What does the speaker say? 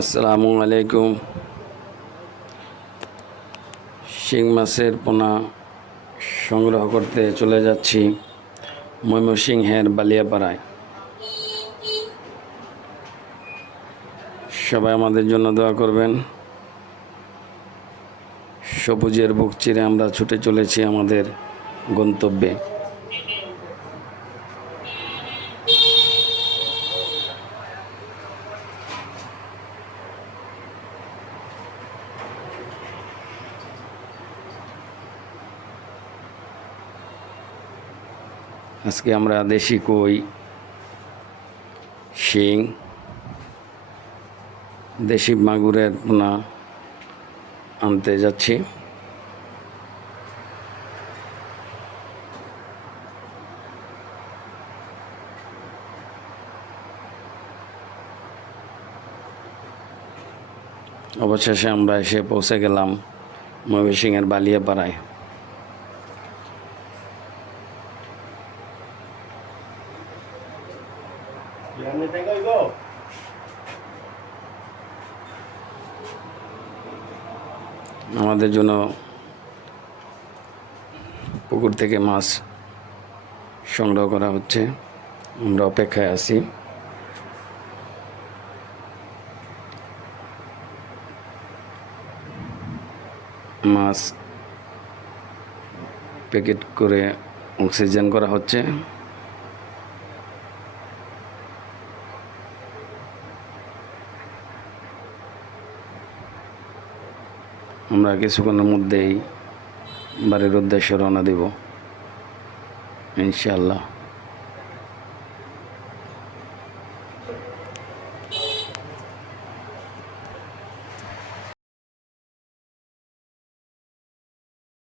আসসালামু আলাইকুম। শিং মাছের পোনা সংগ্রহ করতে চলে যাচ্ছি ময়মনসিংহের বালিয়াপাড়ায়। সবাই আমাদের জন্য দোয়া করবেন। সবুজের বুক চিরে আমরা ছুটে চলেছি আমাদের গন্তব্যে। আজকে আমরা দেশি কই, শিং, দেশি মাগুরের পোনা আনতে যাচ্ছি। অবশেষে আমরা এসে পৌঁছে গেলাম ময়মনসিংহের বালিয়াপাড়ায়। আমাদের জন্য পুকুর থেকে মাছ সংগ্রহ করা হচ্ছে, আমরা অপেক্ষায় আছি। মাছ প্যাকেট করে অক্সিজেন করা হচ্ছে। আমরা কিছুক্ষণের মধ্যেই বাড়ির উদ্দেশ্যে রওনা দেব ইনশাআল্লাহ।